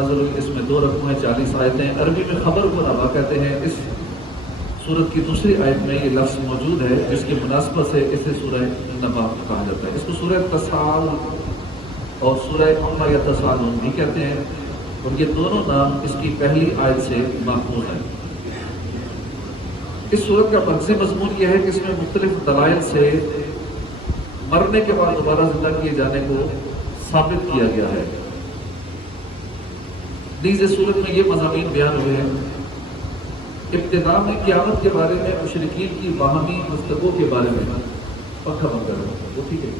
اس میں 2 رقم ہے 40 آیتیں، عربی میں خبر کو نبا کہتے ہیں۔ اس سورت کی دوسری آیت میں یہ لفظ موجود ہے جس کی مناسبت سے اسے سورہ نبا کہا جاتا ہے۔ اس کو سورہ تسال اور سورہ عما یتساءلون بھی کہتے ہیں، اور یہ دونوں نام اس کی پہلی آیت سے ماخوذ ہیں۔ اس سورت کا مرکزی مضمون یہ ہے کہ اس میں مختلف دلائل سے مرنے کے بعد دوبارہ زندہ کیے جانے کو ثابت کیا گیا ہے۔ نیز اس صورت میں یہ مضامین بیان ہوئے ہیں۔ ابتدا میں قیامت کے بارے میں مشرکین کی باہمی گفتگو کے بارے میں، پنکھا بند کر رہا ہوں وہ ٹھیک ہے۔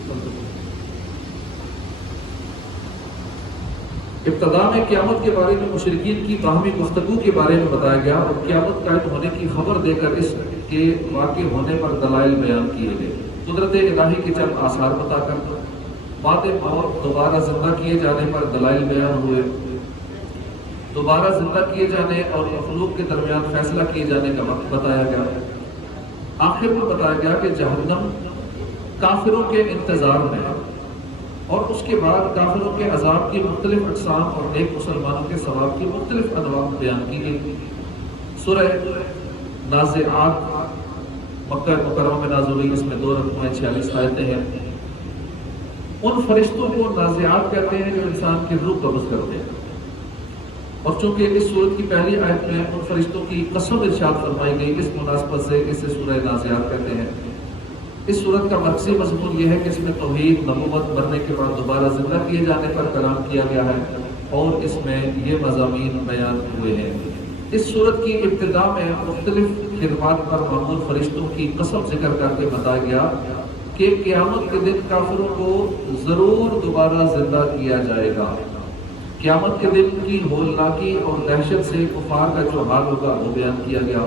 ابتدا میں قیامت کے بارے میں مشرکین کی باہمی گفتگو کے بارے میں بتایا گیا، اور قیامت قائم ہونے کی خبر دے کر اس کے واقع ہونے پر دلائل بیان کیے گئے۔ قدرت الہی کے چند آثار بتا کر بعد موت دوبارہ زندہ کیے جانے پر دلائل بیان ہوئے۔ دوبارہ زندہ کیے جانے اور مخلوق کے درمیان فیصلہ کیے جانے کا وقت بتایا گیا۔ آخر میں بتایا گیا کہ جہنم کافروں کے انتظار میں ہے، اور اس کے بعد کافروں کے عذاب کی مختلف اقسام اور نیک مسلمانوں کے ثواب کی مختلف انواع بیان کی گئی۔ سورہ نازعات مکہ مکرمہ میں نازل ہوئی، اس میں 2 رقم 46 آیتیں ہیں۔ ان فرشتوں کو نازعات کہتے ہیں جو انسان کی روح قبض کرتے ہیں، اور چونکہ اس سورت کی پہلی آیت میں ان فرشتوں کی قسم ارشاد فرمائی گئی، اس مناسبت سے اسے سورہ نازعات کہتے ہیں۔ اس سورت کا مرکزی مضمون یہ ہے کہ اس میں توحید، نبوت، مرنے کے بعد دوبارہ زندہ کیے جانے پر کلام کیا گیا ہے، اور اس میں یہ مضامین بیان ہوئے ہیں۔ اس سورت کی ابتدا میں مختلف خدمات پر معمور فرشتوں کی قسم ذکر کر کے بتایا گیا کہ قیامت کے دن کافروں کو ضرور دوبارہ زندہ کیا جائے گا۔ قیامت کے دن کی ہولناکی اور دہشت سے کفار کا جو حال ہوگا وہ بیان کیا گیا۔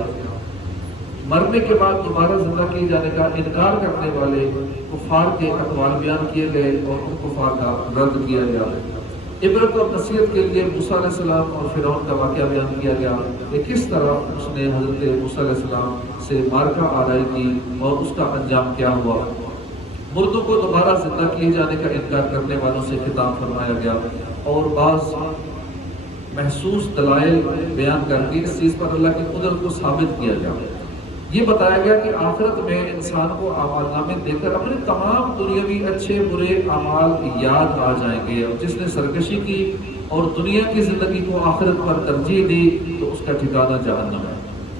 مرنے کے بعد دوبارہ زندہ کیے جانے کا انکار کرنے والے کفار کے اقوال بیان کیے گئے، اور ان کفار کا رد کیا گیا۔ عبرت اور نصیحت کے لیے موسیٰ علیہ السلام اور فرعون کا واقعہ بیان کیا گیا کہ کس طرح اس نے حضرت موسیٰ علیہ السلام سے معرکہ آرائی کی اور اس کا انجام کیا ہوا۔ مردوں کو دوبارہ زندہ کیے جانے کا انکار کرنے والوں سے خطاب فرمایا گیا، اور بعض محسوس دلائل بیان کر کے اس چیز پر اللہ کی قدرت کو ثابت کیا گیا۔ یہ بتایا گیا کہ آخرت میں انسان کو اعمال نامے دے کر اپنے تمام دنیاوی اچھے برے اعمال یاد آ جائیں گے، اور جس نے سرکشی کی اور دنیا کی زندگی کو آخرت پر ترجیح دی تو اس کا ٹھکانہ جہنم ہے،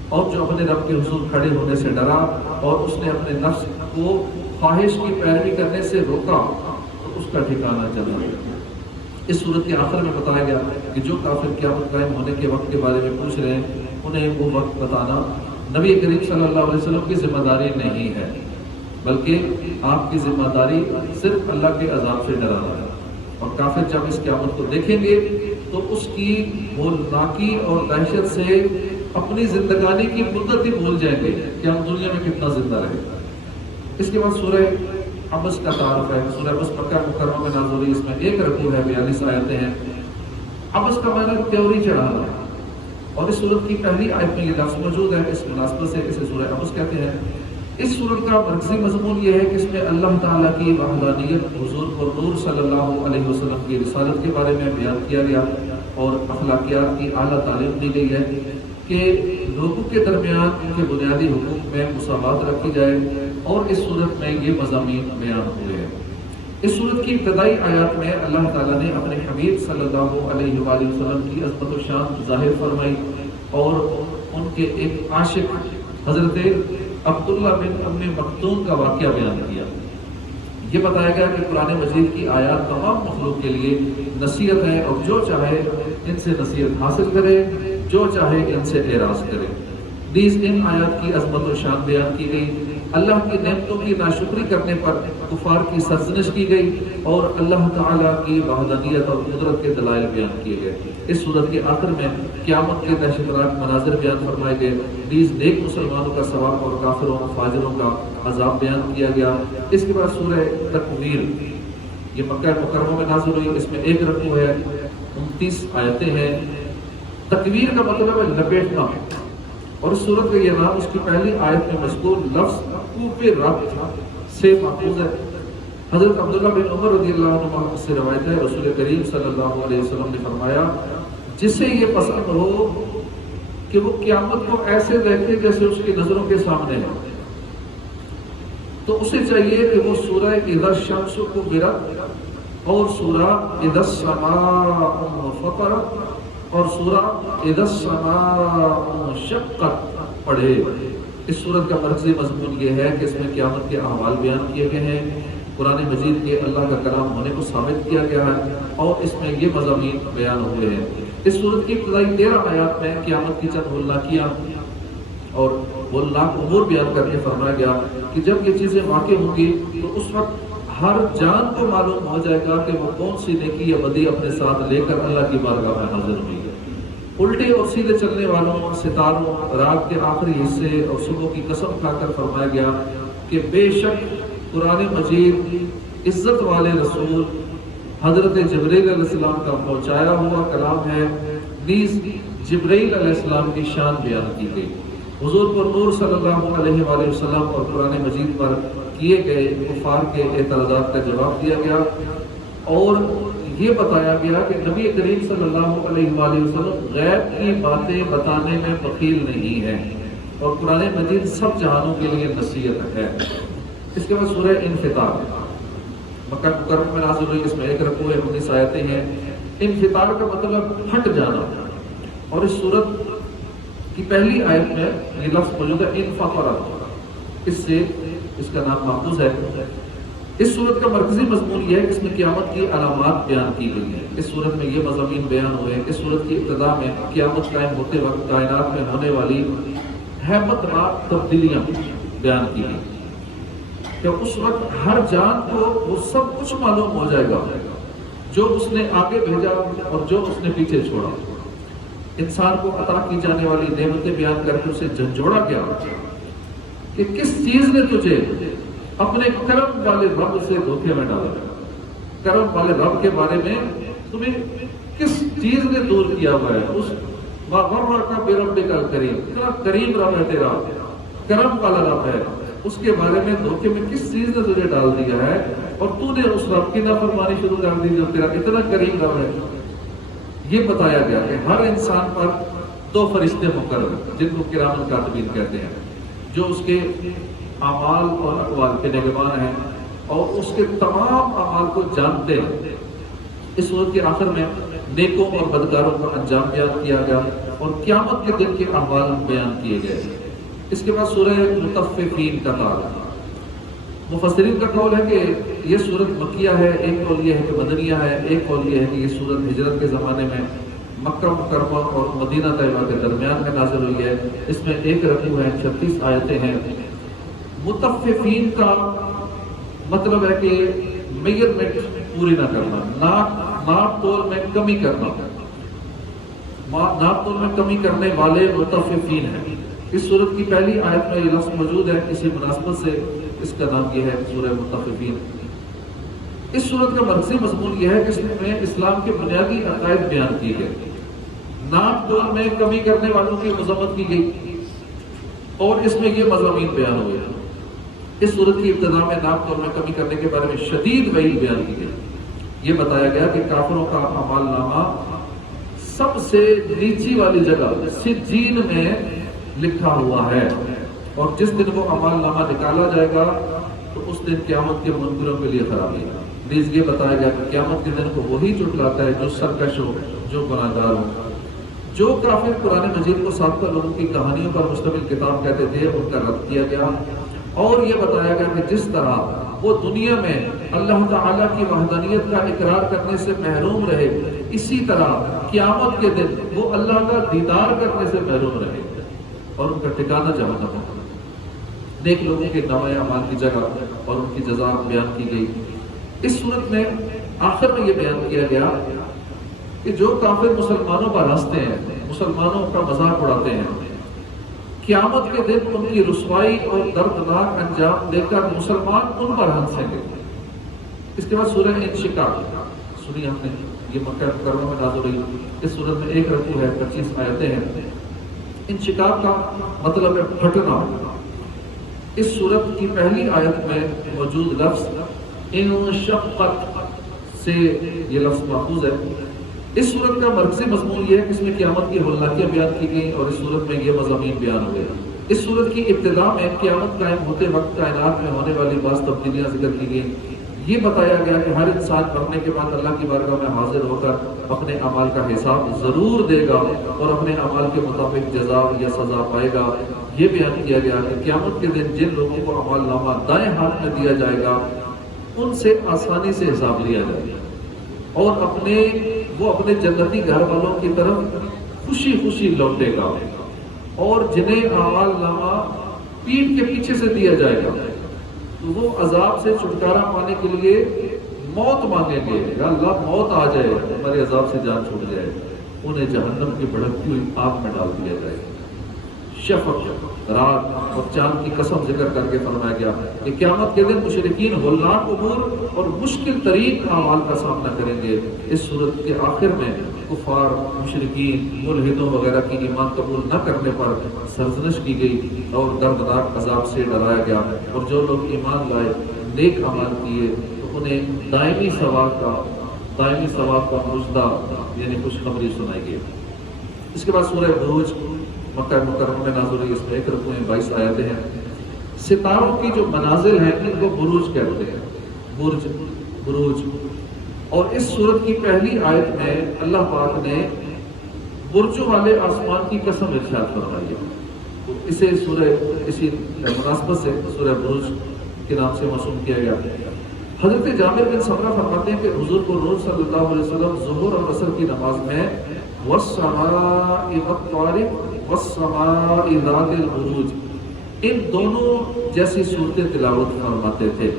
اور جو اپنے رب کے حضور کھڑے ہونے سے ڈرا اور اس نے اپنے نفس کو خواہش کی پیروی کرنے سے روکا تو اس کا ٹھکانہ جہنم ہے۔ اس صورت کے آخر میں بتایا گیا کہ جو کافر قیامت قائم ہونے کے وقت کے بارے میں پوچھ رہے ہیں، انہیں وہ وقت بتانا نبی کریم صلی اللہ علیہ وسلم کی ذمہ داری نہیں ہے، بلکہ آپ کی ذمہ داری صرف اللہ کے عذاب سے ڈرانا ہے۔ اور کافر جب اس قیامت کو دیکھیں گے تو اس کی ہولناکی اور دہشت سے اپنی زندگانی کی مدت ہی بھول جائیں گے کہ ہم دنیا میں کتنا زندہ رہے۔ اس کے بعد سورہ عبس کا تعارف ہے۔ سورہ عبس مکہ مکرمہ میں نازل ہوئی، اس میں 1 رکوع ہے، 42 آیتیں ہیں۔ عبس کا معنی تیوری چڑھانا ہے، اور اس سورت کی پہلی آیت میں یہ لفظ موجود ہے، اس مناسبت سے اسے سورہ عبس کہتے ہیں۔ اس سورت کا مرکزی مضمون یہ ہے کہ اس میں اللہ تعالیٰ کی وحدانیت، حضور نور صلی اللہ علیہ وسلم کی رسالت کے بارے میں بیان کیا گیا، اور اخلاقیات کی اعلیٰ تعلیم دی گئی ہے کہ لوگوں کے درمیان ان کے بنیادی حقوق میں مساوات رکھی جائے، اور اس صورت میں یہ مضامین بیان ہوئے ہیں۔ اس صورت کی ابتدائی آیات میں اللہ تعالیٰ نے اپنے حبیب صلی اللہ علیہ وآلہ وسلم کی عظمت و شان ظاہر فرمائی، اور ان کے ایک عاشق حضرت عبداللہ بن ام مکتوم کا واقعہ بیان کیا۔ یہ بتایا گیا کہ قرآن مجید کی آیات تمام مخلوق کے لیے نصیحت ہے، اور جو چاہے ان سے نصیحت حاصل کرے، جو چاہے ان سے اعراض کرے۔ نیز ان آیات کی عظمت و شان بیان کی گئی، اللہ کی نعمتوں کی ناشکری کرنے پر کفار کی سرزنش کی گئی، اور اللہ تعالیٰ کی وحدانیت اور قدرت کے دلائل بیان کیے گئے۔ اس صورت کے آخر میں قیامت کے دہشت ناک مناظر بیان فرمائے گئے، نیز نیک مسلمانوں کا ثواب اور کافروں فاجروں کا عذاب بیان کیا گیا۔ اس کے بعد سورہ تکویر، یہ مکہ مکرمہ میں نازل ہوئی، اس میں 1 رکوع ہے، 29 آیتیں ہیں۔ تکویر کا مطلب ہے لپیٹنا، اور اس صورت کا یہ نام اس کی پہلی آیت میں مذکور لفظ ربط سے ماخوذ ہے۔ حضرت عبداللہ بن عمر رضی اللہ عنہ سے روایت ہے، رسول کریم صلی اللہ علیہ وسلم نے فرمایا، جسے یہ پسند ہو کہ وہ قیامت کو ایسے دیکھے جیسے اس کی نظروں کے سامنے ہے، تو اسے چاہیے کہ وہ سورہ اذا الشمس کورت اور سورہ اذا السماء انفطرت اور سورہ اذا السماء انشقت پڑھے۔ اس سورت کا مرکزی مضمون یہ ہے کہ اس میں قیامت کے احوال بیان کیے گئے ہیں، قرآن مجید کے اللہ کا کلام ہونے کو ثابت کیا گیا ہے، اور اس میں یہ مضامین بیان ہوئے ہیں۔ اس سورت کی ابتدائی 13 آیات میں قیامت کی چند ہولناکیاں اور ہولناک امور بیان کر کے فرمایا گیا کہ جب یہ چیزیں واقع ہوں گی تو اس وقت ہر جان کو معلوم ہو جائے گا کہ وہ کون سی نیکی یا بدی اپنے ساتھ لے کر اللہ کی بارگاہ میں حاضر ہوئی ہے۔ الٹے اور سیدھے چلنے والوں، ستاروں، رات کے آخری حصے اور صبح کی قسم کھا کر فرمایا گیا کہ بے شک قرآن مجید عزت والے رسول حضرت جبرائیل علیہ السلام کا پہنچایا ہوا کلام ہے، نیز جبرائیل علیہ السلام کی شان بیان کی گئی۔ حضور پر نور صلی اللہ علیہ وآلہ وسلم اور قرآن مجید پر کیے گئے کفار کے اعتراضات کا جواب دیا گیا، اور یہ بتایا گیا کہ نبی کریم صلی اللہ علیہ وآلہ وسلم غیب کی باتیں بتانے میں بخیل نہیں ہے، اور قرآن مجید سب جہانوں کے لیے نصیحت ہے۔ اس کے بعد سورہ انفطار مکہ مکرمہ میں نازل ہوئی، اس میں 1 رکوع 19 آیتیں ہیں۔ انفطار کا مطلب پھٹ جانا، اور اس سورت کی پہلی آیت میں یہ لفظ موجود ہے انفطرت، اس سے اس کا نام ماخوذ ہے۔ اس سورت کا مرکزی مضمون یہ ہے کہ اس میں قیامت کی علامات بیان کی گئی ہیں۔ اس سورت میں یہ مضامین بیان ہوئے ہیں۔ اس سورت کی ابتدا میں قیامت قائم ہوتے وقت کائنات میں ہونے والی ہیبت ناک تبدیلیاں بیان کی گئی کہ اس وقت ہر جان کو وہ سب کچھ معلوم ہو جائے گا جو اس نے آگے بھیجا اور جو اس نے پیچھے چھوڑا۔ انسان کو عطا کی جانے والی نعمتیں بیان کر کے اسے جھنجھوڑا گیا کہ کس چیز نے تجھے اپنے کرم والے رب سے دھوکے میں ڈالا، کرم والے رب کے بارے میں تمہیں کس چیز نے دور کیا ہوا ہے۔ اس وَغَرَّكَ بِرَبِّكَ الْكَرِيمِ، اتنا کریم رب ہے تیرا، کرم والا رب ہے، اس کے بارے میں دھوکے میں کس چیز نے تجھے ڈال دیا ہے، اور تو نے اس رب کی نافرمانی شروع کر دی جو تیرا اتنا کریم رب ہے۔ یہ بتایا گیا کہ ہر انسان پر 2 فرشتے مقرر ہیں جن کو کرام الکاتبین کہتے ہیں، جو اس کے اعمال اور اقوال کے نگہبان ہیں اور اس کے تمام اعمال کو جانتے ہیں۔ اس سورت کے آخر میں نیکوں اور بدکاروں کا انجام بیان کیا گیا اور قیامت کے دن کے احوال بیان کیے گئے۔ اس کے بعد سورہ مطففین کا تعلق، مفسرین کا قول ہے کہ یہ سورت مکیہ ہے، ایک قول یہ ہے کہ مدنیہ ہے، ایک قول یہ ہے کہ یہ سورت ہجرت کے زمانے میں مکہ مکرمہ اور مدینہ طیبہ کے درمیان میں نازل ہوئی ہے۔ اس میں 1 رکوع ہے، 36 آیتیں ہیں۔ مطففین کا مطلب ہے کہ میجرمنٹ پوری نہ کرنا، ناپ تول میں کمی کرنا، ناپ تول میں کمی کرنے والے مطففین ہیں۔ اس سورت کی پہلی آیت میں یہ لفظ موجود ہے، اسی مناسبت سے اس کا نام یہ ہے سورہ مطففین۔ اس سورت کا مرکزی مضمون یہ ہے کہ اس میں اسلام کے بنیادی عقائد بیان کیے گئے، ناپ تول میں کمی کرنے والوں کی مذمت کی گئی، اور اس میں یہ مضامین بیان ہوئے ہیں۔ اس سورت کی ابتدا میں ناپ تول میں کمی کرنے کے بارے میں شدید وعید بیان کی گئی۔ یہ بتایا گیا کہ کافروں کا اعمال نامہ سب سے نیچی والی جگہ سجین میں لکھا ہوا ہے، اور جس دن وہ اعمال نامہ نکالا جائے گا تو اس دن قیامت کے منکروں کے لیے خرابی ہے۔ نیز یہ بتایا گیا کہ قیامت کے دن کو وہی جھٹلاتا ہے جو سرکش ہو، جو گناہگار ہو۔ جو کافر قرآن مجید کو سابقہ لوگوں کی کہانیوں پر مشتمل کتاب کہتے تھے، ان کا رد کیا گیا، اور یہ بتایا گیا کہ جس طرح وہ دنیا میں اللہ تعالیٰ کی وحدانیت کا اقرار کرنے سے محروم رہے، اسی طرح قیامت کے دن وہ اللہ کا دیدار کرنے سے محروم رہے، اور ان کا ٹھکانہ جہنم ہے۔ نیک لوگوں کے نمایاں اعمال کی جگہ اور ان کی جزا بیان کی گئی۔ اس صورت میں آخر میں یہ بیان کیا گیا کہ جو کافر مسلمانوں پر ہنستے ہیں، مسلمانوں کا مذاق اڑاتے ہیں، قیامت کے دن ان کی رسوائی اور دردناک انجام دیکھ کر مسلمان ان پر ہنسیں گے۔ اس کے بعد سورہ انشقاق سنی ہم نے، یہ مکہ مکرمہ میں نازل ہوئی۔ اس سورت میں 1 رکوع ہے، 25 آیتیں ہیں۔ انشقاق کا مطلب ہے پھٹنا۔ اس سورت کی پہلی آیت میں موجود لفظ انشقت سے یہ لفظ ماخوذ ہے۔ اس صورت کا مرکزی مضمون یہ ہے کہ اس میں قیامت کی ہولناکیاں بیان کی گئیں اور اس صورت میں یہ مضامین بیان ہوئے۔ اس صورت کی ابتدا میں قیامت قائم ہوتے وقت کائنات میں ہونے والی بعض تبدیلیاں ذکر کی گئیں۔ یہ بتایا گیا کہ ہر انسان مرنے کے بعد اللہ کی بارگاہ میں حاضر ہو کر اپنے اعمال کا حساب ضرور دے گا اور اپنے اعمال کے مطابق جزا یا سزا پائے گا۔ یہ بیان کیا گیا کہ قیامت کے دن جن لوگوں کو اعمال نامہ دائیں ہاتھ میں دیا جائے گا ان سے آسانی سے حساب لیا جائے گا اور وہ اپنے جنتی گھر والوں کی طرف خوشی خوشی لوٹے گا، اور جنہیں اعمال نامہ پیٹھ کے پیچھے سے دیا جائے گا تو وہ عذاب سے چھٹکارا پانے کے لیے موت مانگیں گے، یا اللہ موت آ جائے ہمارے عذاب سے جان چھوٹ جائے، انہیں جہنم کی بھڑکتی ہوئی آگ میں ڈال دیا جائے گا۔ شفق، رات اور چاند کی قسم ذکر کر کے فرمایا گیا کہ قیامت کے دن مشرکین ہولناک امور اور مشکل ترین اعمال کا سامنا کریں گے۔ اس صورت کے آخر میں کفار، مشرکین، ملحدوں وغیرہ کی ایمان قبول نہ کرنے پر سرزنش کی گئی اور دردناک عذاب سے ڈرایا گیا، اور جو لوگ ایمان لائے، نیک اعمال کیے تو انہیں دائمی ثواب کا مژدہ یعنی خوشخبری سنائی گئی۔ اس کے بعد سورہ بروج مکہ مکرمہ میں نازل ہوئی، اس میں 1 رکوع 22 آیتیں ہیں۔ ستاروں کی جو منازل ہیں ان کو بروج کہتے ہیں، بروج۔ اور اس سورت کی پہلی آیت میں اللہ پاک نے برجوں والے آسمان کی قسم ارشاد فرمائی ہے، تو اسے اسی مناسبت سے سورہ بروج کے نام سے موسوم کیا گیا۔ حضرت جابر بن سمرہ فرماتے ہیں کہ حضور کو روز صلی اللہ علیہ وسلم ظہر اور عصر کی نماز میں وَالسَّمَاءِ وَالطَّارِقِ وَالسَّمَاءِ ذَاتِ الْبُرُوجِ ان دونوں جیسی صورتیں تلاوت فرماتے تھے۔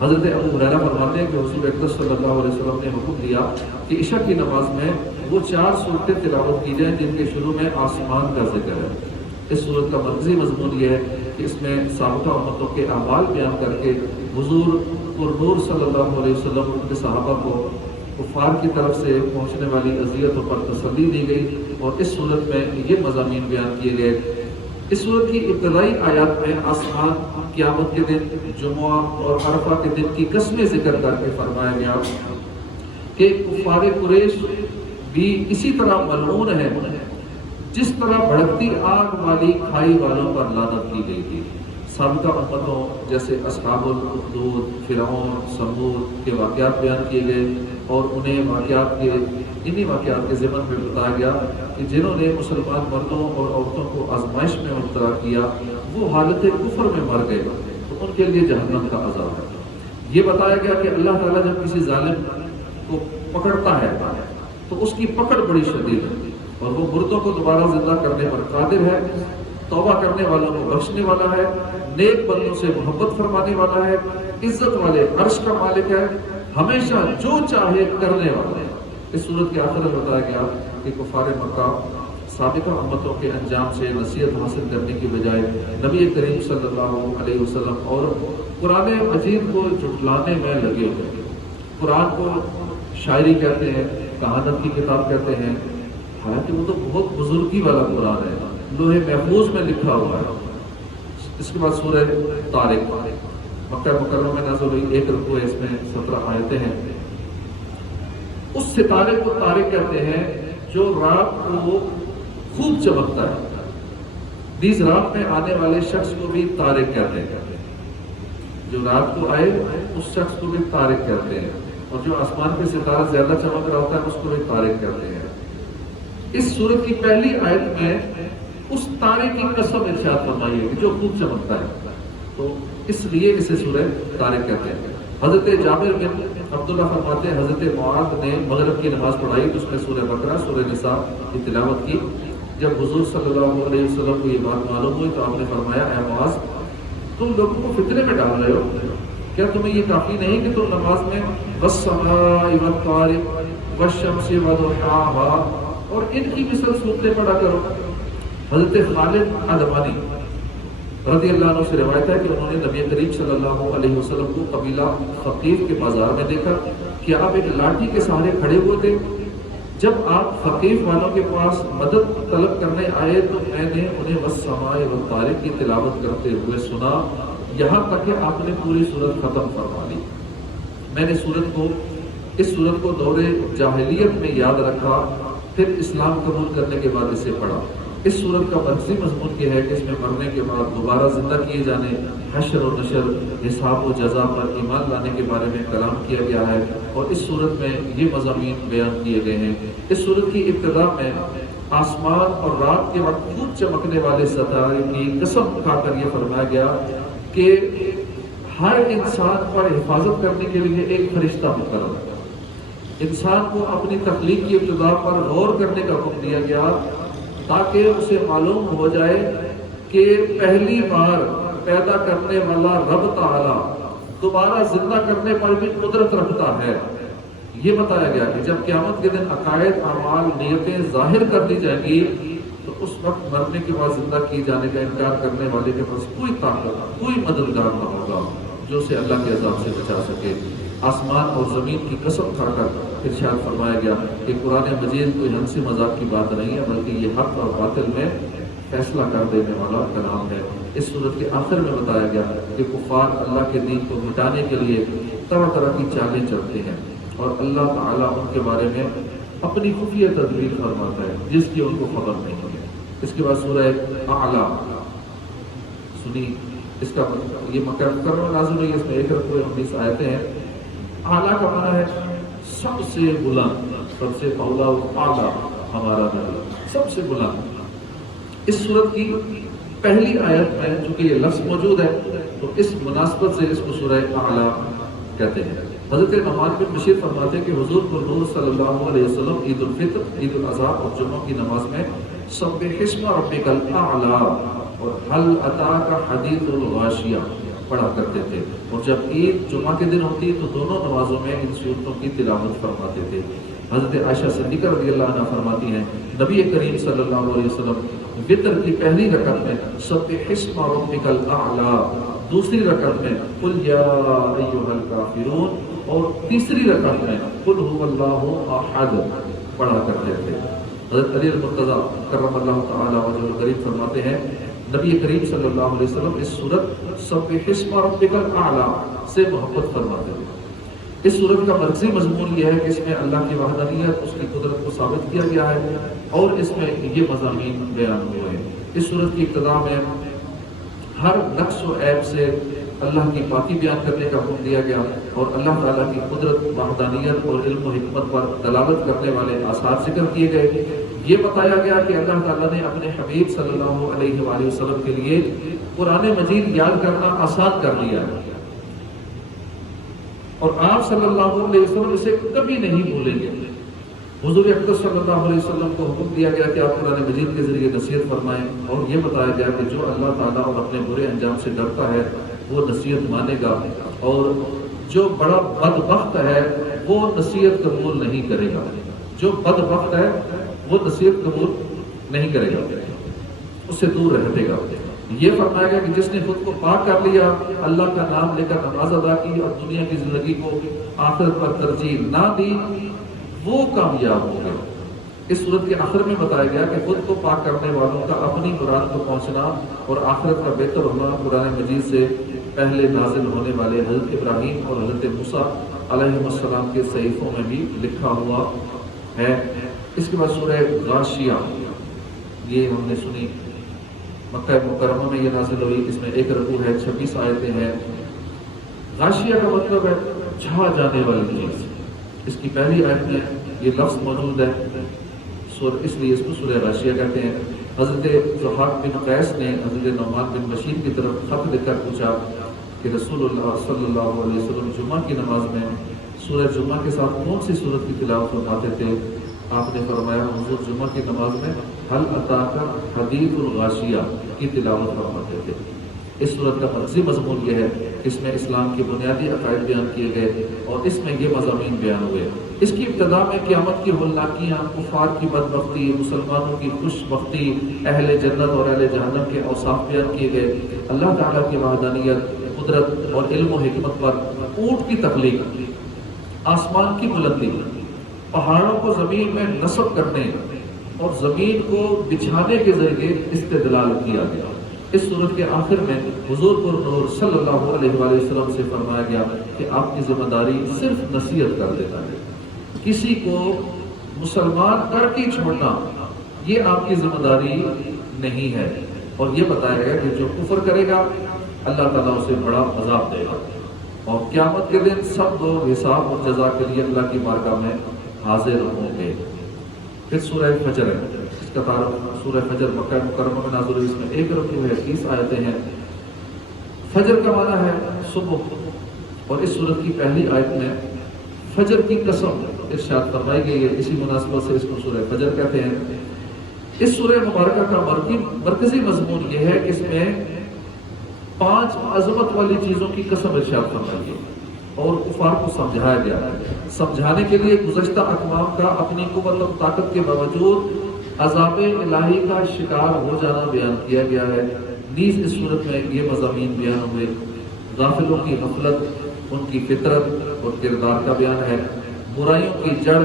حضرت ابو ہریرہ فرماتے ہیں کہ حضور اقدس صلی اللہ علیہ وسلم نے حکم دیا کہ عشاء کی نماز میں وہ 4 صورتیں تلاوت کی جائیں جن کے شروع میں آسمان کا ذکر ہے۔ اس صورت کا مرکزی مضمون یہ ہے کہ اس میں سابقہ امتوں کے اعمال بیان کر کے حضور اور نور صلی اللہ علیہ وسلم اور ان کے صحابہ کو کفار کی طرف سے پہنچنے والی اذیتوں پر تسلی دی گئی، اور اس صورت میں یہ مضامین بیان کیے گئے۔ اس صورت کی ابتدائی آیات میں آسمان، قیامت کے دن، جمعہ اور عرفہ کے دن کی قسمیں ذکر کر کے فرمایا گیا کہ کفار قریش بھی اسی طرح ملعون ہے جس طرح بھڑکتی آگ والی کھائی والوں پر لعنت کی گئی تھی۔ سابقہ امتوں جیسے اصحاب الاخدود، فرعون، ثمود کے واقعات بیان کیے گئے، اور انہیں انہی واقعات کے ضمن میں بتایا گیا کہ جنہوں نے مسلمان مردوں اور عورتوں کو آزمائش میں مبتلا کیا وہ حالت کفر میں مر گئے تو ان کے لیے جہنم کا عذاب ہے۔ یہ بتایا گیا کہ اللہ تعالیٰ جب کسی ظالم کو پکڑتا ہے تو اس کی پکڑ بڑی شدید ہے، اور وہ مردوں کو دوبارہ زندہ کرنے پر قادر ہے، توبہ کرنے والوں کو بخشنے والا ہے، نیک بندوں سے محبت فرمانے والا ہے، عزت والے عرش کا مالک ہے، ہمیشہ جو چاہے کرنے والا ہے۔ اس صورت کے آخر میں بتایا گیا کہ کفار مکہ سابقہ امتوں کے انجام سے نصیحت حاصل کرنے کی بجائے نبی کریم صلی اللہ علیہ وسلم اور قرآن مجید کو جھٹلانے میں لگے ہوئے۔ قرآن کو شاعری کہتے ہیں، کہانت کی کتاب کہتے ہیں، حالانکہ وہ تو بہت بزرگی والا قرآن ہے، لوح محفوظ میں لکھا ہوا ہے۔ اس کے بعد سورہ طارق مکہ مکرمہ میں نازل ہوئی، 1 رکوع ہے، اس میں 17 آیتیں ہیں۔ اس ستارے کو طارق کہتے ہیں جو رات کو خوب چمکتا ہے، نیز رات میں آنے والے شخص کو بھی طارق کہتے ہیں، جو رات کو آئے اس شخص کو بھی طارق کہتے ہیں، اور جو آسمان پہ ستارہ زیادہ چمک رہا ہوتا ہے اس کو بھی طارق کہتے ہیں۔ اس سورت کی پہلی آیت میں اس تارے کی قسم ارشاد فرمائی ہے جو خوب چمکتا ہے، تو اس لیے اسے سورہ طارق کہتے ہیں۔ حضرت جابر بن عبداللہ فرماتے ہیں حضرت معاذ نے مغرب کی نماز پڑھائی تو اس میں سورہ بقرہ، سورہ نساء کی تلاوت کی۔ جب حضور صلی اللہ علیہ وسلم کو یہ بات معلوم ہوئی تو آپ نے فرمایا، اے معاذ تم لوگوں کو فتنے میں ڈال رہے ہو، کیا تمہیں یہ کافی نہیں کہ تم نماز میں والسماء والطارق والشمس وضحاها اور ان کی مثل صورتیں پڑھا کرو۔ حضرت خالد ادوانی رضی اللہ عنہ سے روایت ہے کہ انہوں نے نبی کریم صلی اللہ علیہ وسلم کو قبیلہ ثقیف کے بازار میں دیکھا کہ آپ ایک لاٹھی کے سہارے کھڑے ہوئے تھے۔ جب آپ ثقیف والوں کے پاس مدد طلب کرنے آئے تو میں نے انہیں والسماء والطارق کی تلاوت کرتے ہوئے سنا، یہاں تک کہ آپ نے پوری سورت ختم فرما لی۔ میں نے سورت کو اس صورت کو دور جاہلیت میں یاد رکھا، پھر اسلام قبول کرنے کے بعد اسے پڑھا۔ اس صورت کا مرکزی مضمون یہ ہے کہ اس میں مرنے کے بعد دوبارہ زندہ کیے جانے، حشر و نشر، حساب و جزا پر ایمان لانے کے بارے میں کلام کیا گیا ہے، اور اس صورت میں یہ مضامین بیان کیے گئے ہیں۔ اس صورت کی ابتدا میں آسمان اور رات کے وقت خوب چمکنے والے ستارے کی قسم کھا کر یہ فرمایا گیا کہ ہر انسان پر حفاظت کرنے کے لیے ایک فرشتہ مقرر ہے۔ انسان کو اپنی تخلیق کی ابتدا پر غور کرنے کا حکم دیا گیا تاکہ اسے معلوم ہو جائے کہ پہلی بار پیدا کرنے والا رب تعالی دوبارہ زندہ کرنے پر بھی قدرت رکھتا ہے۔ یہ بتایا گیا کہ جب قیامت کے دن عقائد، اعمال، نیتیں ظاہر کر دی جائیں گی تو اس وقت مرنے کے بعد زندہ کیے جانے کا انکار کرنے والے کے پاس کوئی طاقت، کوئی مددگار نہ ہوگا جو اسے اللہ کے عذاب سے بچا سکے۔ آسمان اور زمین کی قسم کھا کر ارشاد فرمایا گیا کہ قرآن مجید کوئی ہنسی مذاق کی بات نہیں ہے، بلکہ یہ حق اور باطل میں فیصلہ کر دینے والا کلام ہے۔ اس صورت کے آخر میں بتایا گیا کہ کفار اللہ کے دین کو مٹانے کے لیے طرح طرح کی چالیں چلتے ہیں، اور اللہ تعالیٰ ان کے بارے میں اپنی خفیہ تدبیر فرماتا ہے جس کی ان کو خبر نہیں ہے۔ اس کے بعد سورہ اعلیٰ سنی، اس کا یہ مکرمہ نازل ہوئی، اس میں 1 رکوع 19 آیتیں ہیں۔ اعلیٰ کا معنی ہے سب سے بلند، سب سے اولا و اعلیٰ ہمارا نبی، سب سے بلند۔ اس صورت کی پہلی آیت میں چونکہ یہ لفظ موجود ہے تو اس مناسبت سے اس کو سورہ اعلیٰ کہتے ہیں۔ حضرت نعمان بن بشیر فرماتے ہیں کہ حضور پر صلی اللہ علیہ وسلم عید الفطر، عید الاضحیٰ اور جمعہ کی نماز میں سبح اسم ربک الاعلیٰ اور هل اتاک حدیث الغاشیہ پڑھا کرتے تھے، اور جب عید جمعہ کے دن ہوتی تو دونوں نمازوں میں ان صورتوں کی تلاوت فرماتے تھے۔ حضرت عائشہ صدیقہ رضی اللہ عنہ فرماتی ہیں نبی کریم صلی اللہ علیہ وسلم وطر کی پہلی رکعت میں سبح اسم ربک الاعلیٰ، دوسری رکعت میں قل یا ایھا الکافرون، اور تیسری رکعت میں قل هو اللہ احد پڑھا کرتے تھے۔ حضرت علی المرتضیٰ کرم اللہ تعالی وجہہ الکریم فرماتے ہیں نبی کریم صلی اللہ علیہ وسلم اس سورت سبح اسم ربک الاعلیٰ سے محبت فرماتے تھے۔ اس سورت کا مرکزی مضمون یہ ہے کہ اس میں اللہ کی وحدانیت، اس کی قدرت کو ثابت کیا گیا ہے، اور اس میں یہ مضامین بیان ہوئے ہیں۔ اس سورت کی ابتدا میں ہر نقص و عیب سے اللہ کی پاکی بیان کرنے کا حکم دیا گیا، اور اللہ تعالیٰ کی قدرت، وحدانیت اور علم و حکمت پر دلالت کرنے والے آثار ذکر کیے گئے۔ یہ بتایا گیا کہ اللہ تعالیٰ نے اپنے حبیب صلی اللہ علیہ وآلہ وسلم کے لیے قرآن مجید یاد کرنا آسان کر دیا ہے، اور آپ صلی اللہ علیہ وسلم اسے کبھی نہیں بھولیں گے۔ حضور اکرم صلی اللہ علیہ وسلم کو حکم دیا گیا کہ آپ قرآن مجید کے ذریعے نصیحت فرمائیں، اور یہ بتایا گیا کہ جو اللہ تعالیٰ اور اپنے برے انجام سے ڈرتا ہے وہ نصیحت مانے گا، اور جو بڑا بدبخت ہے وہ نصیحت قبول نہیں کرے گا۔ جو بدبخت ہے وہ نصیحت قبول نہیں کرے گا، اس سے دور رہے گا۔ یہ فرمایا گیا کہ جس نے خود کو پاک کر لیا، اللہ کا نام لے کر نماز ادا کی اور دنیا کی زندگی کو آخرت پر ترجیح نہ دی، وہ کامیاب ہو گئے۔ اس صورت کے آخر میں بتایا گیا کہ خود کو پاک کرنے والوں کا اپنی مراد کو پہنچنا اور آخرت کا بہتر ہونا قرآن مجید سے پہلے نازل ہونے والے حضرت ابراہیم اور حضرت موسیٰ علیہ السلام کے صحیفوں میں بھی لکھا ہوا ہے۔ اس کے بعد سورہ غاشیہ، یہ ہم نے سنی، مکہ مکرمہ میں یہ نازل ہوئی، اس میں 1 رکوع ہے، 26 آیتیں ہیں۔ غاشیہ کا مطلب ہے چھا جانے والی چیز۔ اس کی پہلی آیت میں یہ لفظ موجود ہے، اس لیے اس کو سورہ غاشیہ کہتے ہیں۔ حضرت ضحاک بن قیس نے حضرت نعمان بن بشیر کی طرف خط لکھ کر پوچھا کہ رسول اللہ صلی اللہ علیہ وسلم جمعہ کی نماز میں سورہ جمعہ کے ساتھ کون سی سورت کی تلاوت فرماتے تھے؟ آپ نے فرمایا حضور جمعہ کی نماز میں هل اتاک حدیث الغاشیہ کی تلاوت فرماتے تھے۔ اس صورت کا مرکزی مضمون یہ ہے کہ اس میں اسلام کے بنیادی عقائد بیان کیے گئے، اور اس میں یہ مضامین بیان ہوئے۔ اس کی ابتدا میں قیامت کی ہولناکیاں، کفار کی بدبختی، مسلمانوں کی خوش بختی، اہل جنت اور اہل جہنم کے اوصاف بیان کیے گئے، اللہ تعالیٰ کی وحدانیت، قدرت اور علم و حکمت پر اونٹ کی تخلیق، آسمان کی بلندی، پہاڑوں کو زمین میں نصب کرنے اور زمین کو بچھانے کے ذریعے استدلال کیا گیا۔ اس صورت کے آخر میں حضور پر نور صلی اللہ علیہ وآلہ وسلم سے فرمایا گیا کہ آپ کی ذمہ داری صرف نصیحت کر دینا ہے، کسی کو مسلمان کر کے چھوڑنا یہ آپ کی ذمہ داری نہیں ہے، اور یہ بتایا گیا کہ جو کفر کرے گا اللہ تعالیٰ اسے بڑا عذاب دے گا، اور قیامت کے دن سب لوگ حساب اور جزا کے لیے اللہ کی بارگاہ میں حاضر ہوں گے۔ پھر سورہ فجر ہے، اس کا تعارف سورہ فجر مکہ مکرمہ میں نازل ہوئی، اس میں ایک رکوع ہے، 30 آیتیں ہیں۔ فجر کا معنی ہے صبح، اور اس سورت کی پہلی آیت میں فجر کی قسم ارشاد فرمائی گئی ہے، اسی مناسبت سے اس کو سورہ فجر کہتے ہیں۔ اس سورہ مبارکہ کا مرکزی مضمون یہ ہے کہ اس میں 5 عظمت والی چیزوں کی قسم ارشاد فرمائی گئی اور کفار کو سمجھایا گیا ہے۔ سمجھانے کے لیے گزشتہ اقوام کا اپنی قوت اور طاقت کے باوجود عذاب الہی کا شکار ہو جانا بیان کیا گیا ہے۔ نیز اس صورت میں یہ مضامین بیان ہوئے، غافلوں کی غفلت، ان کی فطرت اور کردار کا بیان ہے، برائیوں کی جڑ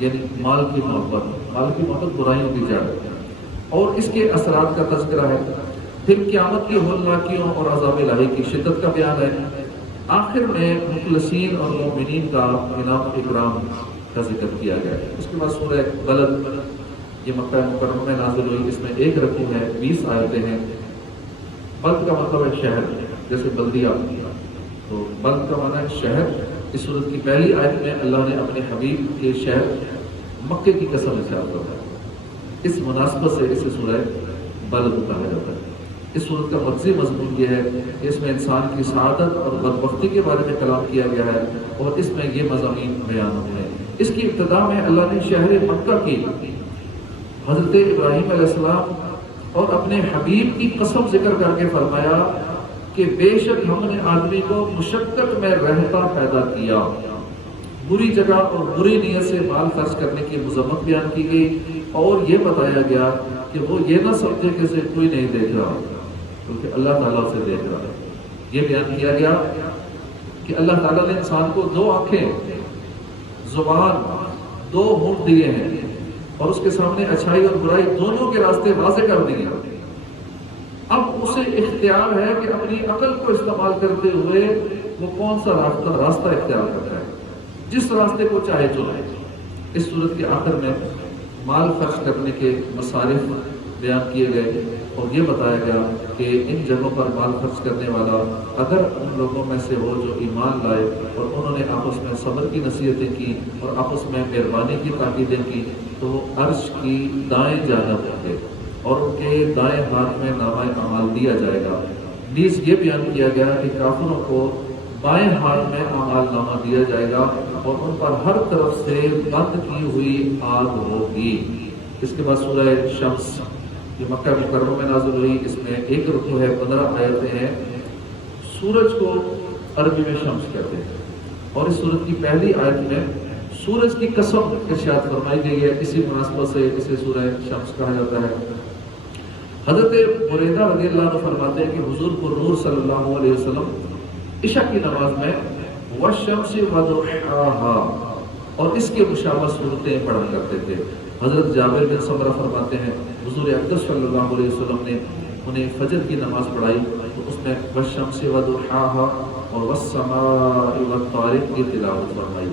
یعنی مال کی محبت برائیوں کی جڑ، اور اس کے اثرات کا تذکرہ ہے۔ پھر قیامت کی ہولناکیوں اور عذاب الہی کی شدت کا بیان ہے۔ آخر میں مخلصین اور مومنین کا انعام اکرام کا ذکر کیا گیا ہے۔ اس کے بعد سورہ بلد، یہ مکہ مکرمہ میں نازل ہوئی، اس میں ایک رکوع ہے، 20 آیتیں ہیں۔ بلد کا مطلب ہے شہر، جیسے بلدیہ، تو بلد کا معنی ہے شہر۔ اس سورت کی پہلی آیت میں اللہ نے اپنے حبیب کے شہر مکے کی قسم ارشاد فرمائی، اس مناسبت سے اسے سورہ بلد کہا جاتا ہے۔ اس سورت کا مرکزی مضمون یہ ہے کہ اس میں انسان کی سعادت اور بدبختی کے بارے میں کلام کیا گیا ہے، اور اس میں یہ مضامین بیان ہوئے ہیں۔ اس کی ابتدا میں اللہ نے شہر مکہ کی حضرت ابراہیم علیہ السلام اور اپنے حبیب کی قسم ذکر کر کے فرمایا کہ بے شک ہم نے آدمی کو مشقت میں رہتا پیدا کیا۔ بری جگہ اور بری نیت سے مال خرچ کرنے کی مذمت بیان کی گئی، اور یہ بتایا گیا کہ وہ یہ نہ سمجھے کہ اسے کوئی نہیں دیکھ رہا، کیونکہ اللہ تعالیٰ سے دیکھ رہا ہے۔ یہ بیان کیا گیا کہ اللہ تعالیٰ نے انسان کو 2 آنکھیں، زبان، 2 ہونٹ دیے ہیں، اور اس کے سامنے اچھائی اور برائی دونوں کے راستے واضح کر دیے۔ اب اسے اختیار ہے کہ اپنی عقل کو استعمال کرتے ہوئے وہ کون سا راستہ اختیار کرتا ہے، جس راستے کو چاہے چنے۔ اس صورت کے آخر میں مال خرچ کرنے کے مصارف بیان کیے گئے، اور یہ بتایا گیا کہ ان جگہوں پر مال خرچ کرنے والا اگر ان لوگوں میں سے ہو جو ایمان لائے اور انہوں نے آپس میں صبر کی نصیحتیں کی اور آپس میں مہربانی کی تاکیدیں کی، تو وہ عرش کی دائیں جانب ہوں گے اور ان کے دائیں ہاتھ میں نامہ اعمال دیا جائے گا۔ نیز یہ بیان کیا گیا کہ کافروں کو بائیں ہاتھ میں اعمال نامہ دیا جائے گا اور ان پر ہر طرف سے بند کی ہوئی آگ ہوگی۔ اس کے بعد سورہ شمس، یہ مکہ مکرمہ میں نازل ہوئی، اس میں ایک رکوع ہے، 15 آیتیں ہیں۔ سورج کو عربی میں شمس کہتے ہیں، اور اس سورت کی پہلی آیت میں سورج کی قسم ارشاد فرمائی گئی ہے، اسی مناسبت سے اسے سورہ شمس کہا جاتا ہے۔ حضرت بریدہ رضی اللہ عنہ فرماتے ہیں کہ حضور کو نور صلی اللہ علیہ وسلم عشاء کی نماز میں والشمس وضحاها اور اس کے مشابہ صورتیں پڑھا کرتے تھے۔ حضرت جابر بن سمرہ فرماتے ہیں حضور اقدس صلی اللہ علیہ وسلم نے انہیں فجر کی نماز پڑھائی تو اس میں والشمس وضحاها اور والسماء والطارق کی تلاوت فرمائی۔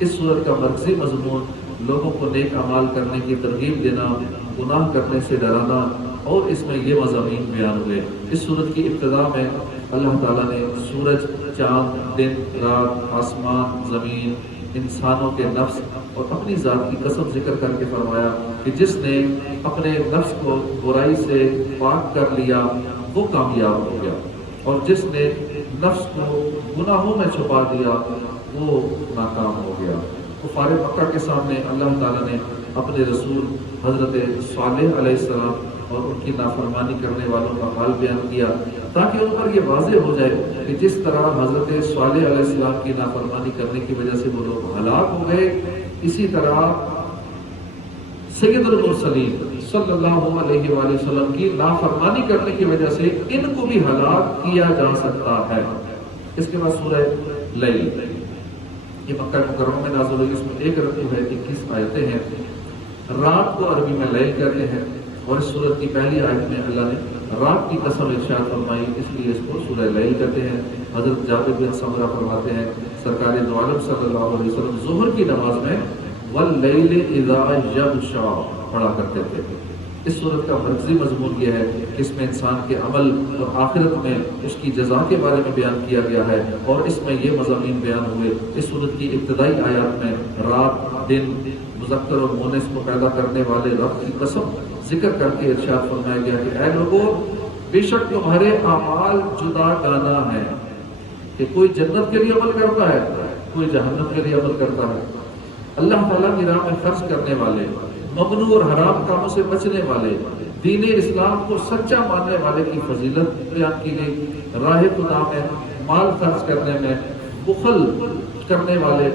اس سورت کا مرکزی مضمون لوگوں کو نیک اعمال کرنے کی ترغیب دینا، گناہ کرنے سے ڈرانا، اور اس میں یہ مضامین بیان ہوئے۔ اس سورت کی ابتدا میں اللہ تعالیٰ نے سورج، چاند، دن، رات، آسمان، زمین، انسانوں کے نفس اور اپنی ذات کی قسم ذکر کر کے فرمایا کہ جس نے اپنے نفس کو برائی سے پاک کر لیا وہ کامیاب ہو گیا، اور جس نے نفس کو گناہوں میں چھپا دیا وہ ناکام ہو گیا۔ کفار مکہ کے سامنے اللہ تعالیٰ نے اپنے رسول حضرت صالح علیہ السلام اور ان کی نافرمانی کرنے والوں کا حال بیان کیا تاکہ ان پر یہ واضح ہو جائے کہ جس طرح حضرت صالح علیہ السلام کی نافرمانی کرنے کی وجہ سے وہ لوگ ہلاک ہو گئے، اسی طرح سید المرسلین صلی اللہ علیہ وآلہ وسلم کی نافرمانی کرنے کی وجہ سے ان کو بھی ہلاک کیا جا سکتا ہے۔ اس کے بعد سورہ لیل، یہ مکہ مکرمہ میں نازل ہوئی، اس میں ایک رکوع ہے، 21 آیتیں ہیں۔ رات کو عربی میں لیل کہتے ہیں اور اس سورت کی پہلی آیت میں اللہ نے رات کی قسم ارشاد فرمائی، اس لیے اس کو سورہ لیل کہتے ہیں۔ حضرت جابر بن سمرہ فرماتے ہیں سرکار دو عالم صلی اللہ علیہ وسلم ظہر کی نماز میں واللیل اذا یغشا پڑھا کرتے تھے۔ اس سورت کا مرکزی مضمون یہ ہے کہ اس میں انسان کے عمل اور آخرت میں اس کی جزا کے بارے میں بیان کیا گیا ہے، اور اس میں یہ مضامین بیان ہوئے۔ اس سورت کی ابتدائی آیات میں رات، دن، مذکر اور مؤنث کو پیدا کرنے والے رب کی قسم ذکر کر کے ارشاد فرمایا گیا کہ اے لوگوں، بے شک تمہارے اعمال جدا گانا ہے، کہ کوئی جنت کے لیے عمل کرتا ہے، کوئی جہنم کے لیے عمل کرتا ہے۔ اللہ تعالیٰ کی راہ میں خرچ کرنے والے، ممنوع اور حرام کاموں سے بچنے والے، دین اسلام کو سچا ماننے والے کی فضیلت بیان کی گئی۔ راہ خدا میں مال خرچ کرنے میں بخل کرنے والے،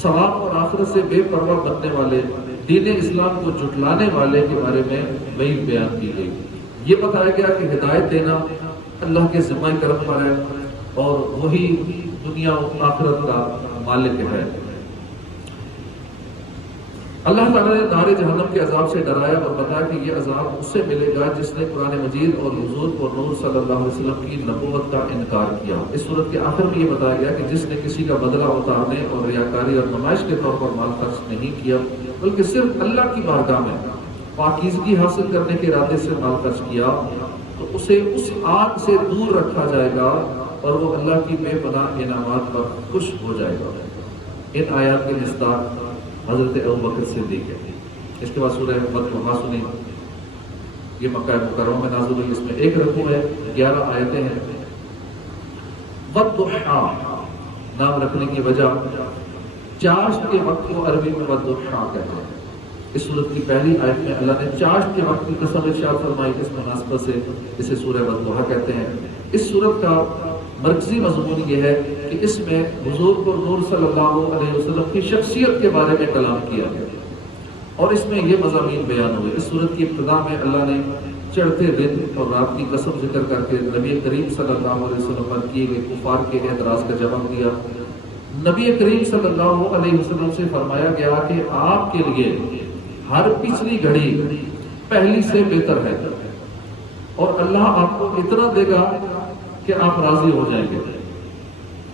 ثواب اور آخرت سے بے پرواہ بننے والے، دین اسلام کو جھٹلانے والے کے بارے میں وعید بیان کی گئی۔ یہ بتایا گیا کہ ہدایت دینا اللہ کے ذمہ کرم پر ہے، اور وہی دنیا و آخرت کا مالک ہے۔ اللہ تعالیٰ نے نار جہنم کے عذاب سے ڈرایا اور بتایا کہ یہ عذاب اس سے ملے گا جس نے قرآن مجید اور حضور اور نور صلی اللہ علیہ وسلم کی نبوت کا انکار کیا۔ اس صورت کے آخر میں یہ بتایا گیا کہ جس نے کسی کا بدلہ اتارنے اور ریاکاری اور نمائش کے طور پر مال خرچ نہیں کیا، بلکہ صرف اللہ کی بارگاہ میں پاکیزگی حاصل کرنے کے ارادے سے مال خرچ کیا، تو اسے اس آگ سے دور رکھا جائے گا اور وہ اللہ کی بے پناہ انعامات پر خوش ہو جائے گا۔ ان آیات کے مصداق حضرت ابوبکر صدیق ہے۔ اس کے بعد سورہ والضحیٰ سنی، یہ مکہ مکرمہ میں نازل ہوئی، اس میں ایک رکوع ہے، 11 آیتیں ہیں۔ والضحیٰ نام رکھنے کی وجہ، چاشت کے وقت کو عربی میں والضحیٰ کہتے ہیں۔ اس سورت کی پہلی آیت میں اللہ نے چاشت کے وقت کی قسم ارشاد فرمائی، اس مناسبت سے اسے سورہ والضحیٰ کہتے ہیں۔ اس سورت کا مرکزی مضمون یہ ہے کہ اس میں حضور کو نور صلی اللہ علیہ وسلم کی شخصیت کے بارے میں کلام کیا گیا، اور اس میں یہ مضامین بیان ہوئے۔ اس سورت کی ابتدا میں اللہ نے چڑھتے دن اور رات کی قسم ذکر کر کے نبی کریم صلی اللہ علیہ وسلم پر کیے گئے کفار کے اعتراض کا جواب دیا۔ نبی کریم صلی اللہ علیہ وسلم سے فرمایا گیا کہ آپ کے لیے ہر پچھلی گھڑی پہلی سے بہتر ہے، اور اللہ آپ کو اتنا دے گا کہ آپ راضی ہو جائیں گے۔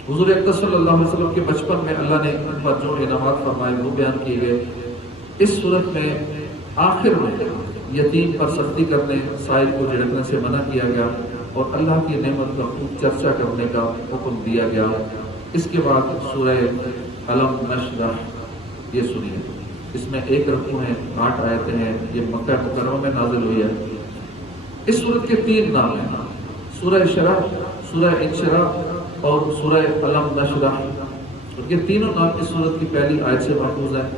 حضور اکرم صلی اللہ علیہ وسلم کے بچپن میں اللہ نے ان پر جو انعامات فرمائے وہ بیان کیے گئے۔ اس صورت میں آخر میں یتیم پر سختی کرنے، سائل کو جھڑکنے سے منع کیا گیا، اور اللہ کی نعمت کا خوب چرچا کرنے کا حکم دیا گیا۔ اس کے بعد سورہ الم نشرح یہ سنیے، اس میں ایک رکوع ہے، 8 آیتیں ہیں، یہ مکہ مکرمہ میں نازل ہوئی ہے۔ اس سورت کے 3 نام ہیں، سورہ شرح، سورہ انشراح اور سورہ الم نشرح۔ یہ تینوں نام اس سورت کی پہلی آیت سے محفوظ ہیں۔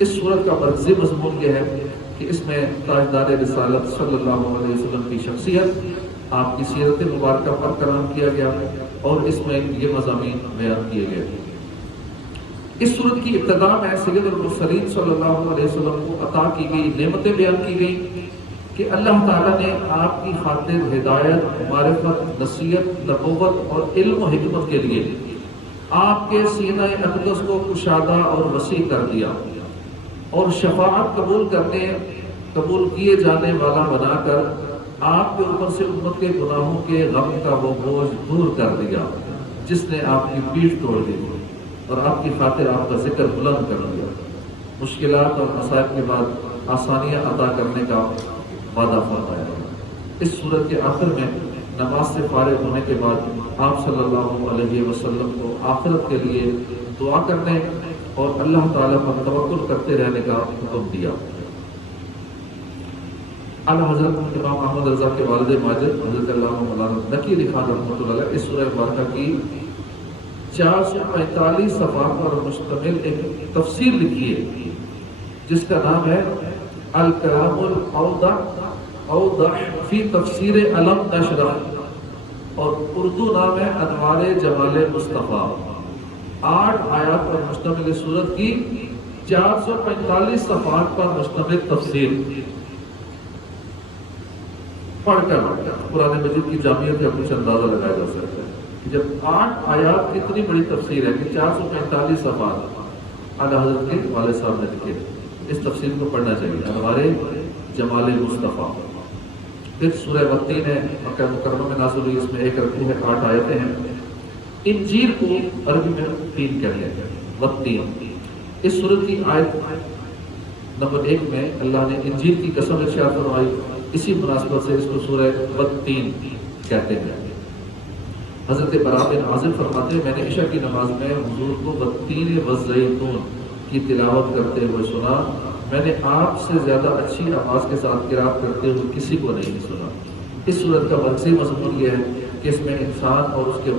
اس سورت کا مرکزی مضمون یہ ہے کہ اس میں تاجدار رسالت صلی اللہ علیہ وسلم کی شخصیت، آپ کی سیرت مبارکہ پر کلام کیا گیا، اور اس میں یہ مضامین بیان کیے گئے۔ اس سورت کی ابتدا میں سید المرسلین صلی اللہ علیہ وسلم کو عطا کی گئی نعمتیں بیان کی گئی کہ اللہ تعالیٰ نے آپ کی خاطر ہدایت، معرفت، نصیحت، نبوت اور علم و حکمت کے لیے آپ کے سینہ اقدس کو کشادہ اور وسیع کر دیا، اور شفاعت قبول کیے جانے والا بنا کر آپ کے اوپر سے امت کے گناہوں کے غم کا وہ بوجھ دور کر دیا، جس نے آپ کی پیٹھ توڑ دی اور آپ کی خاطر آپ کا ذکر بلند کر دیا۔ مشکلات اور مصائب کے بعد آسانیاں عطا کرنے کا وعدہ فرمایا۔ اس سورت کے آخر میں نماز سے فارغ ہونے کے بعد آپ صلی اللہ علیہ وسلم کو آخرت کے لیے دعا کرنے اور اللہ تعالیٰ پر توکل کرتے رہنے کا حکم دیا۔ اعلیٰ حضرت امام احمد رضا کے والد ماجد حضرت علامہ مولانا نقی خان رحمۃ اللہ علیہ اس سورہ مبارکہ کی 445 صفحات پر مشتمل ایک تفسیر لکھی ہے، جس کا نام ہے الکلام الاوضح فی تفسیر الم نشرح، اور اردو نام ہے انوار جمال مصطفیٰ۔ 8 آیات پر مشتمل اس سورت کی 445 صفحات پر مشتمل تفسیر پڑھ کر قرآن مجید کی جامعیت کا کچھ اندازہ لگایا جا سکتا ہے۔ جب 8 آیات اتنی بڑی تفسیر ہے کہ 445 صفحات اعلیٰ حضرت کے والد صاحب نے لکھے، اس تفسیر کو پڑھنا چاہیے، ہمارے جمال مصطفیٰ۔ پھر سورہ والتین ہے، مکہ مکرمہ میں نازل ہوئی، اس میں 1 رکوع ہے، 8 آیتیں ہیں۔ انجیل کو عربی میں 3 کہتے ہیں، والتین۔ اس سورت کی آیت نمبر 1 میں اللہ نے انجیل کی قسم ارشاد فرمائی، اسی مناسبت سے اس کو سورہ والتین کہتے ہیں۔ حضرت براء بن عازب فرماتے ہیں، میں نے عشاء کی نماز میں حضور کو والتین والزیتون کی تلاوت کرتے ہوئے سنا، میں نے آپ سے زیادہ اچھی آواز کے ساتھ قرات کرتے ہوئے کسی کو نہیں سنا۔ اس صورت کا مرکزی مضمون یہ ہے کہ اس میں انسان اور اس کے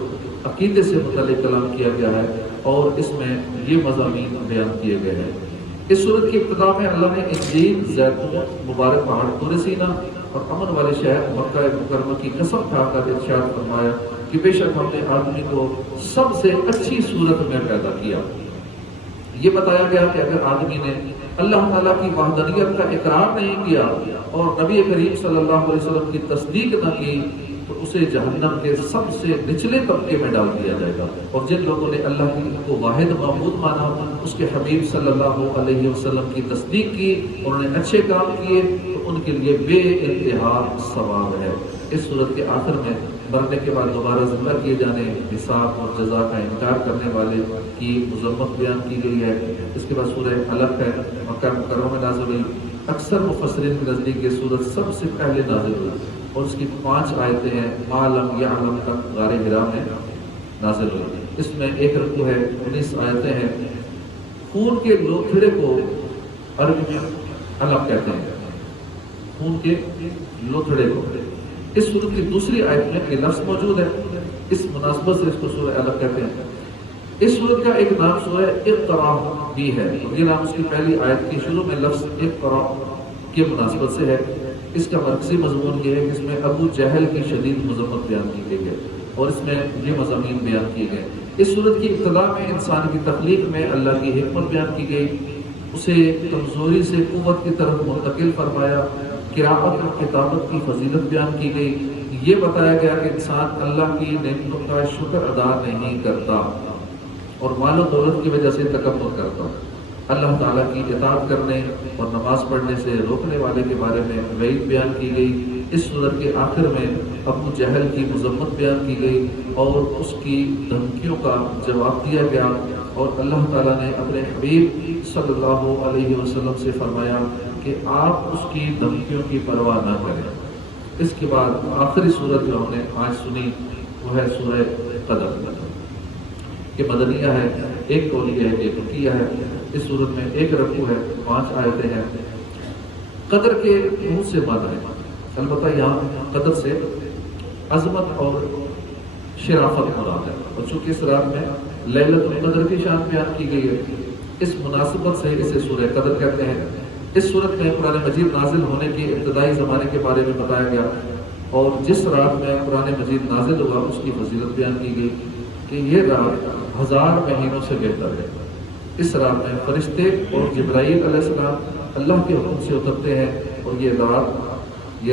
عقیدے سے متعلق کلام کیا گیا ہے، اور اس میں یہ مضامین بیان کیے گئے ہیں۔ اس صورت کی ابتدا میں اللہ نے انجیل، زیتون، مبارک پہاڑ طور سینا اور امن والے شہر مکہ مکرمہ کی قسم کھا کر ارشاد فرمایا کہ بے شک ہم نے آدمی کو سب سے اچھی صورت میں پیدا کیا۔ یہ بتایا گیا کہ اگر آدمی نے اللہ تعالیٰ کی وحدانیت کا اقرار نہیں کیا اور نبی کریم صلی اللہ علیہ وسلم کی تصدیق نہ کی تو اسے جہنم کے سب سے نچلے طبقے میں ڈال دیا جائے گا۔ اور جن لوگوں نے اللہ کو واحد معبود مانا، اس کے حبیب صلی اللہ علیہ وسلم کی تصدیق کی، انہوں نے اچھے کام کیے، تو ان کے لیے بے انتہا ثواب ہے۔ اس صورت کے آخر میں مرنے کے بعد دوبارہ زندہ کیے جانے، حساب اور جزا کا انکار کرنے والے کی مذمت بیان کی گئی ہے۔ اس کے بعد سورہ علق ہے، مکہ مکرمہ میں نازل ہوئی۔ اکثر مفسرین کے نزدیک یہ سورت سب سے پہلے نازل ہوئی اور اس کی 5 آیتیں ہیں، ما لم یعلم تک غار حرا میں نازل ہوئی۔ اس میں 1 رکوع ہے، 19 آیتیں ہیں۔ خون کے لوتھڑے کو عربی میں علق کہتے ہیں، خون کے لوتھڑے کو۔ اس سورت کی دوسری آیت میں یہ لفظ موجود ہے، اس مناسبت سے اس کو سورہ علق کہتے ہیں۔ اس سورت کا ایک نام سورہ اقرا بھی ہے، یہ نام اس کی پہلی آیت کی شروع میں لفظ اقرا کی مناسبت سے ہے۔ اس کا مرکزی مضمون یہ ہے کہ اس میں ابو جہل کی شدید مذمت بیان کی گئی ہے اور اس میں یہ مضامین بیان کیے گئے۔ اس سورت کی ابتدا میں انسان کی تخلیق میں اللہ کی حکمت بیان کی گئی، اسے کمزوری سے قوت کی طرف منتقل فرمایا، قراءت اور کتابت کی فضیلت بیان کی گئی، یہ بتایا گیا کہ انسان اللہ کی نعمتوں کا شکر ادا نہیں کرتا اور مال و دولت کی وجہ سے تکبر کرتا۔ اللہ تعالیٰ کی اطاعت کرنے اور نماز پڑھنے سے روکنے والے کے بارے میں وعید بیان کی گئی۔ اس سورت کے آخر میں ابو جہل کی مذمت بیان کی گئی اور اس کی دھمکیوں کا جواب دیا گیا، اور اللہ تعالیٰ نے اپنے حبیب صلی اللہ علیہ وسلم سے فرمایا کہ آپ اس کی دھمکیوں کی پرواہ نہ کریں۔ اس کے بعد آخری سورت جو ہم نے آج سنی وہ ہے سورہ قدر، کہ مدنیہ ہے، ایک قولیہ ہے، ایک مکیہ ہے۔ اس سورت میں 1 رکوع ہے، 5 آیتیں ہیں۔ قدر کے بہت سے معنی ہیں، البتہ یہاں قدر سے عظمت اور شرافت مراد ہے، اور چونکہ اس رات میں لیلۃ القدر کی شان بیان کی گئی ہے، اس مناسبت سے اسے سورہ قدر کہتے ہیں۔ اس صورت میں قرآن مجید نازل ہونے کے ابتدائی زمانے کے بارے میں بتایا گیا، اور جس رات میں قرآن مجید نازل ہوا اس کی فضیلت بیان کی گئی کہ یہ رات 1000 مہینوں سے بہتر ہے۔ اس رات میں فرشتے اور جبرائیل علیہ السلام اللہ کے حکم سے اترتے ہیں، اور یہ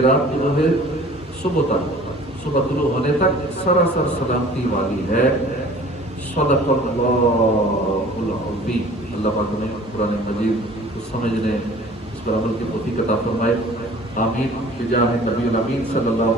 رات جو ہے صبح طلوع ہونے تک سراسر سلامتی والی ہے۔ صدق اللہ العظیم۔ اللہ پاک نے قرآن مجید کو سمجھنے، اس پر عمل کی توفیق عطا فرمائے، آمین۔ بجاہ نبی الامین صلی اللہ